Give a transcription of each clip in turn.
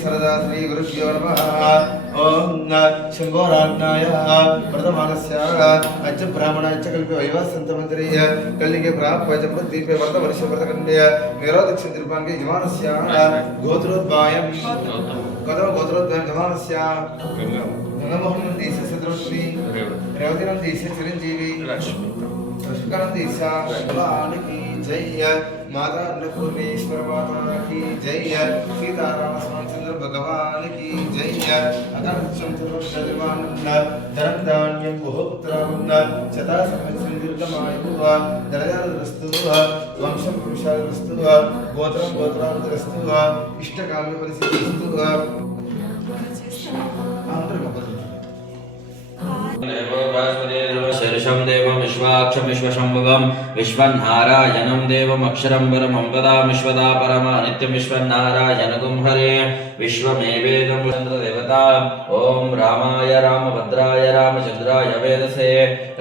सरदा श्री गुरुभ्यो नमः। ओम शंभोराज्ञाय प्रथमानस्य अच्च ब्राह्मण अच्च कल्पे वैवाह संतमंत्री कलिगे प्राप्य जपदीपे व्रत वर्ष व्रतकन्या निरोधक्ष दीपांगे जमानस्य गोत्रोद्भयं कदम गोत्रोद्भयं जमानस्य गंगामोहन देश सिद्धश्री रेवतीराम देश चिरंजीवी लक्ष्मीकांत देश भगवान की जय। माता अन्नपूर्णेश्वर माता की जय। सीताराम स्वामीचंद्र भगवान की जय। अकांक्षम धन धान्यम बहुपुत्रावन्न चता समृद्धमायु दरजारस्तु वंशं पुरुषारस्तु गोत्रं गोत्रारस्तु इष्टकाम्य परिसिद्धिस्तु। शीर्षं देवं विश्वाक्षं विश्वशंभुवं विश्वनारायणं देवम् अक्षरं परमं वदामि विश्वदा परमा नित्यं विश्वनारायणगुं हरे विश्वमेवेदं चन्द्रदेवता। ॐ रामाय रामभद्राय रामचन्द्राय वेदसे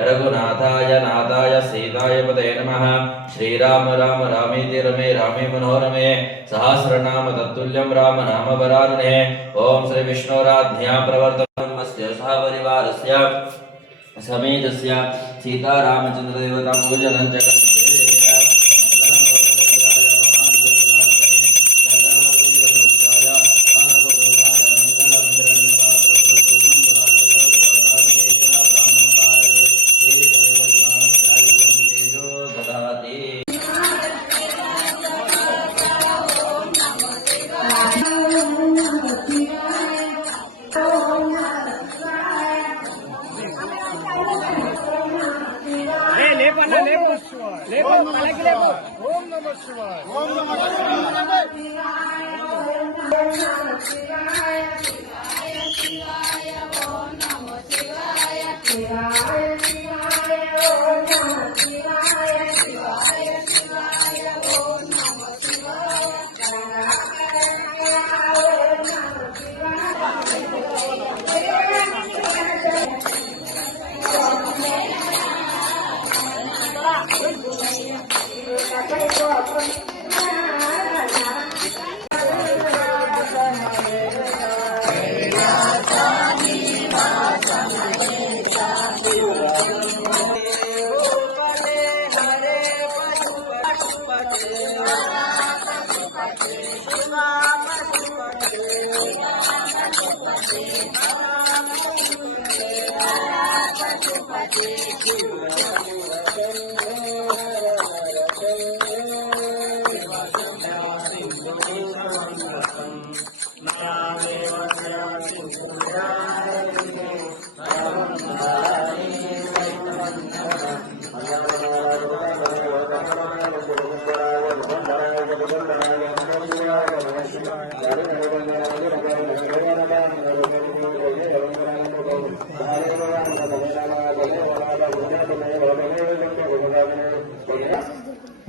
रघुनाथाय नाथाय सीताय पते नमः। श्रीराम राम रामेति रमे रामे मनोरमे सहस्रनाम तत्तुल्यं राम नाम वरानने। ॐ श्री विष्णोराध्या प्रवर्तनमस्य सहपरिवारस्य समेतस्य सीतारामचन्द्रदेवता पूजनं च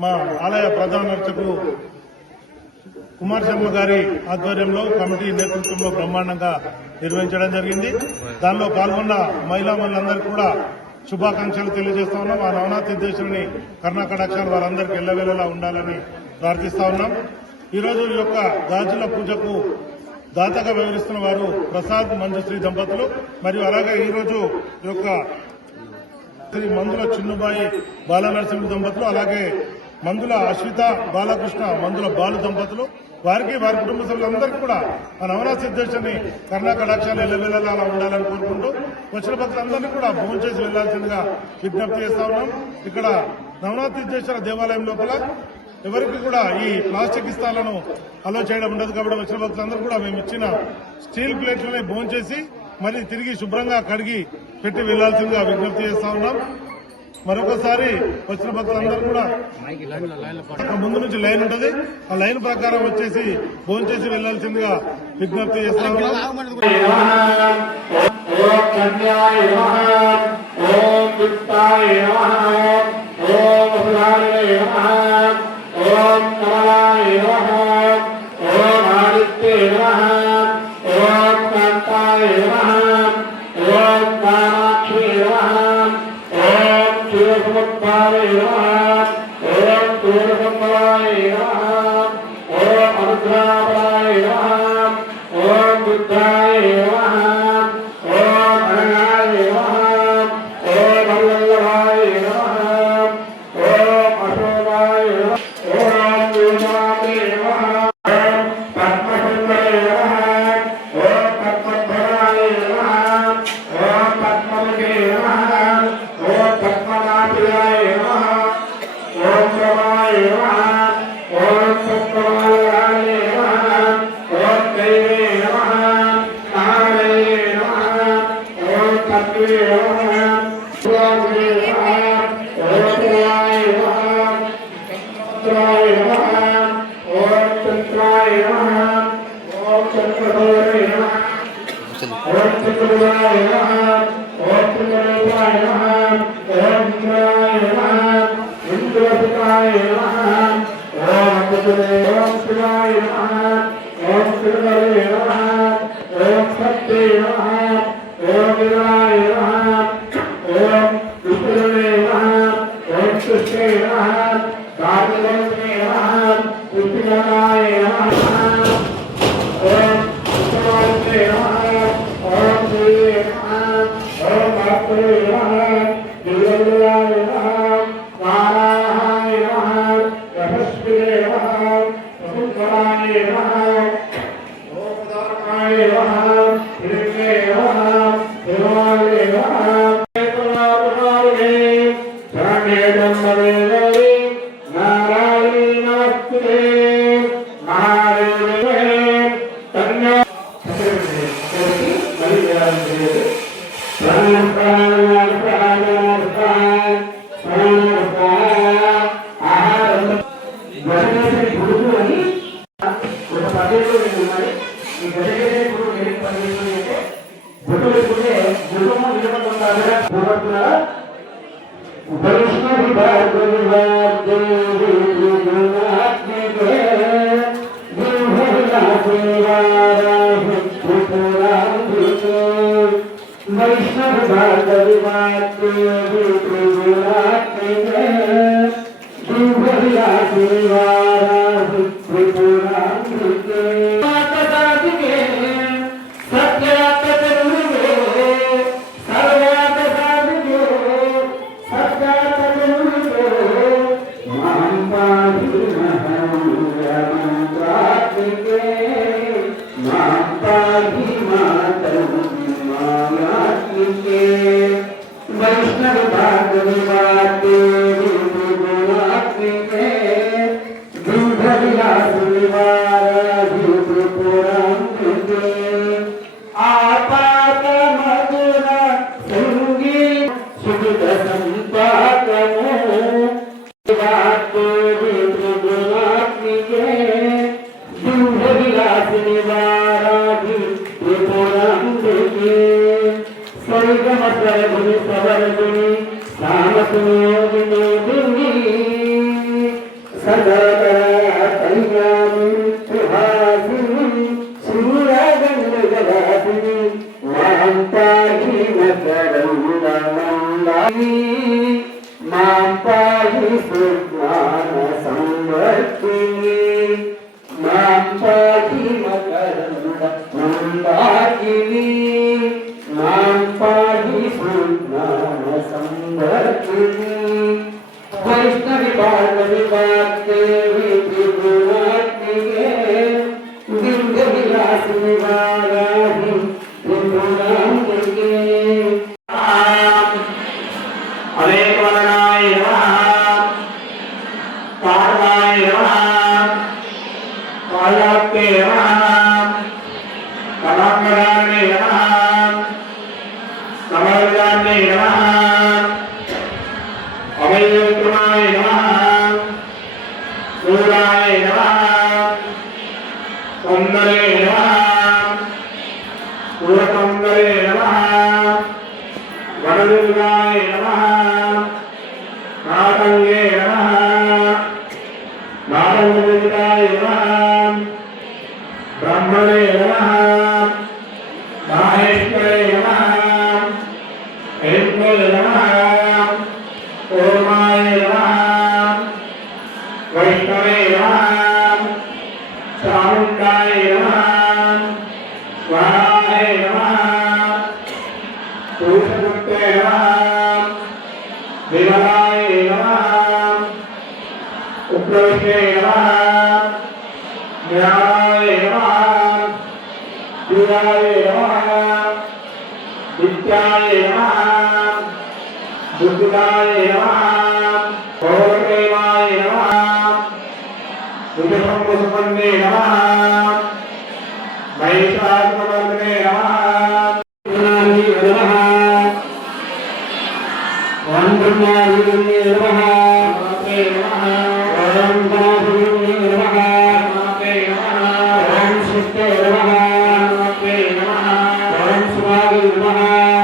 మా ఆలయ ప్రధాన అర్చకులు కుమార్ శర్మ గారి ఆధ్వర్యంలో కమిటీ నేతృత్వంలో బ్రహ్మాండంగా నిర్వహించడం జరిగింది. దానిలో పాల్గొన్న మహిళా మనులందరికీ కూడా శుభాకాంక్షలు తెలియజేస్తా ఉన్నాం. ఆ నవనాథ్ ఉద్దేశాన్ని కర్ణాకటాక్షాలు వారందరికీ ఎల్లవేళలా ఉండాలని ప్రార్థిస్తా ఉన్నాం. ఈరోజు ఈ యొక్క గాజుల పూజకు దాతగా వ్యవహరిస్తున్న వారు ప్రసాద్ మంజుశ్రీ దంపతులు మరియు అలాగే ఈరోజు ఈ యొక్క శ్రీ మందుల చిన్నుబాయి బాలనరసింహ దంపతులు, అలాగే మందుల అశ్విత బాలకృష్ణ మందుల బాలు దంపతులు, వారికి వారి కుటుంబ సభ్యులందరికీ కూడా ఆ నవనాథ్ సిద్ధేశ్వరిని కర్ణాకటాక్షాలు ఎల్లవేళలా ఉండాలని కోరుకుంటూ వచ్చిన భక్తులందరినీ కూడా భోజనం చేసి వెళ్లాల్సిందిగా విజ్ఞప్తి చేస్తా ఉన్నాం. ఇక్కడ నవనాథ్ సిద్ధేశ్వర దేవాలయం లోపల ఎవరికి కూడా ఈ ప్లాస్టిక్ ఇస్తాలను అలో చేయడం ఉండదు. కాబట్టి వచ్చిన భక్తులందరూ కూడా మేము ఇచ్చిన స్టీల్ ప్లేట్లనే భోజనం చేసి మళ్ళీ తిరిగి శుభ్రంగా కడిగి పెట్టి వెళ్లాల్సిందిగా విజ్ఞప్తి చేస్తా ఉన్నాం. మరొకసారి వచ్చిన భక్తులందరూ కూడా ముందు నుంచి లైన్ ఉంటుంది, ఆ లైన్ ప్రకారం వచ్చేసి భోజనం చేసి వెళ్లాల్సిందిగా విజ్ఞప్తి చేస్తా ఉన్నాం. ఓం Swami नित्याय नमः बुद्धिदाय नमः गौरप्रेमाय नमः बुद्धिसंपन्ने नमः महिषासुरमर्दिने नमः नमः ओम ब्रह्मादिने नमः नमस्ते नमः ओम गणाधिपते नमः नमस्ते नमः ओम शिष्टे नमः नमस्ते नमः ओम सुभागे नमः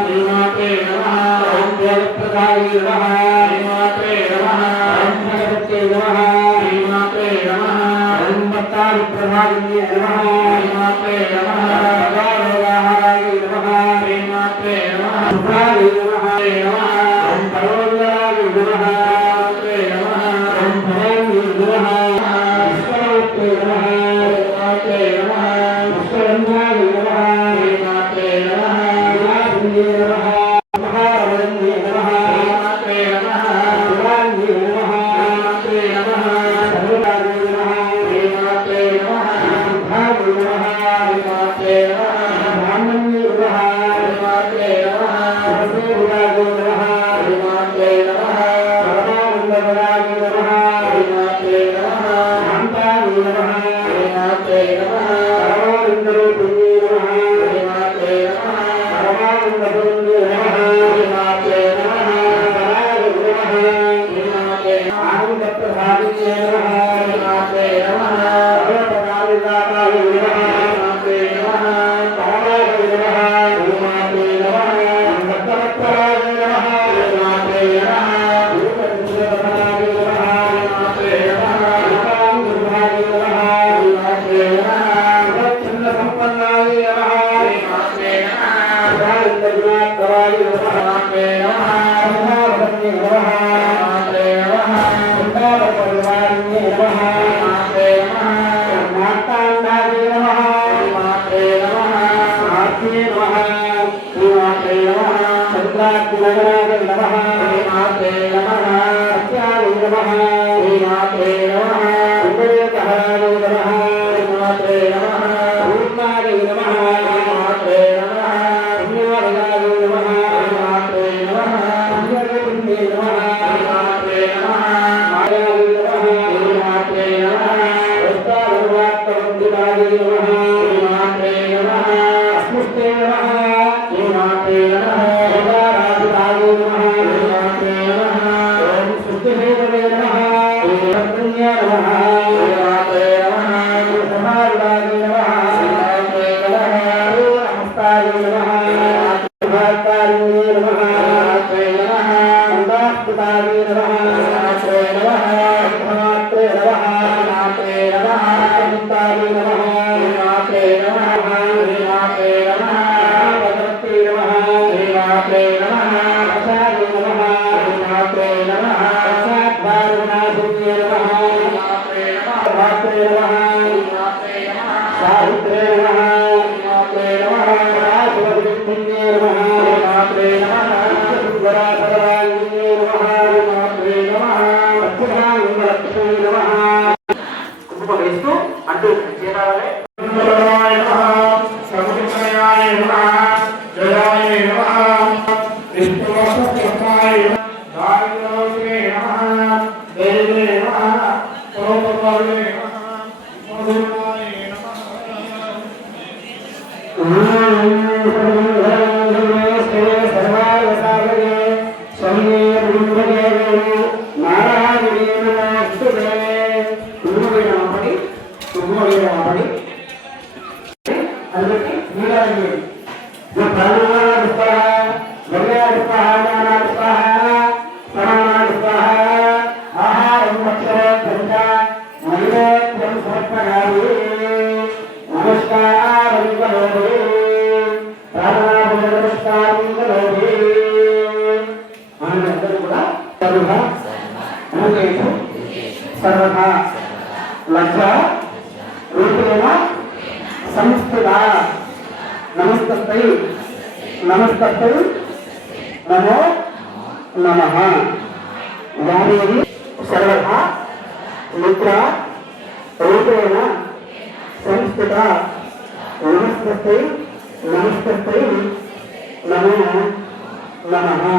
नमस्ते नमः ओम जगत्प्रदाय नमः नमस्ते नमः ओम भगवते नमः नमस्ते नमः ओम भक्तादिप्रभागिने नमः नमस्ते नमः अगारोगाहाराय नमः नमस्ते नमः सुभागे नमः नमः ओम भगवद्गणाय नमः नमस्ते नमः ओम भवानी नमः ईश्वराय नमः नमस्ते नमः ईश्वरन्याय नमः नमस्ते नमः नाथुये नमः महारवण्ये नमः नमस्ते नमः शिवान्ये नमः नमस्ते नमः सर्वदाय नमः नमस्ते नमः भावे नमः नमस्ते नमः ब्राह्मण्ये नमः नमस्ते नमः सर्वेदाय नमः नमस्ते नमः परमानन्दवराय नमः नमस्ते नमः शान्ताय नमः नमस्ते नमः परमानन्दरूपिणे नमः नमस्ते नमः परमानन्दपुरन्दे नमः नमस्ते नमः पराय नमः नमस्ते आनन्दप्रधानिने नमः नमस्ते नमः सर्वप्रकारिदाताय नमः नमस्ते नमः परमाय नमः नमस्ते नमः भक्तवत्सलाय नमः नमस्ते नमः गुरुपतिप्रदाय नमः नमस्ते नमः लोकानुग्रहाय नमः नमस्ते नमः भक्तचन्द्रसम्पन्नाय नमः नमस्ते नमः सदानन्दगुणात्मकाय नमः नमस्ते नमः सदाभरणे नमः नमस्ते नमः वृन्दावनपरिवारिणे नमः नमस्ते नमः मार्ताण्डाय नमः नमस्ते नमः आर्ते नमः नमस्ते नमः चन्द्राग्निनगराय नमः नमस्ते नमः सत्याय नमः नमस्ते नमः कुबेरकहराय नमः नमस्ते नमः पूर्णाय नमः नमस्ते नमः पुण्याय नमः नमस्ते नमः पुण्यपुण्ये नमः नमस्ते नमः मायाय नमः नमस्ते नमः वस्ताभर्वात्मवन्दिताय नमः नमस्ते नमः अस्मुष्टे नमः नमस्ते नमः सदाराधिताय नमः नमस्ते नमः ओम सुष्टिभेदवे नमः ओम पुण्य नमः नमस्ते नमः समारुडाय नमः नमस्ते नमः नमस्ताय नमः भारताय नमः नमस्ते नमः मंदास्पदाय नमः नमस्ते नमः नमस्ते नमः नमस्ते नमः चित्ताय नमः नमस्ते नमः नमस्ते नमः भगवते नमः नमस्ते नमः प्रसादे नमः नमस्ते नमः सात्भारनाथुये नमः नमस्ते नमः भात्रे नमः नमस्ते नमः साहित्रे नमः नमस्ते नमः राजवद्विपुण्ये नमः नमस्ते नमः सुन्दराधराय नमः नमस्ते नमः अच्युतानन्दलक्ष्मी नमः उपवेस्तु अंटू చేరాలే నమః సర్వజ్ఞాయ నమః జయాయ నమః విష్ణువస్త్రాయ దారిద్ర్యే నమః దేవే నమః పరోపకారే నమః మధురాయ सर्वथा लज्जा रूपेण संस्थिता नमस्तस्यै नमस्तस्यै नमो नमः यादेवी सर्वथा मुद्रा रूपेण संस्थिता नमस्तस्यै नमस्तस्यै నమో నమః.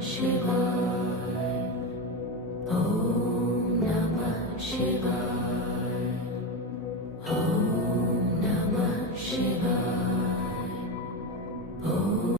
Shiva.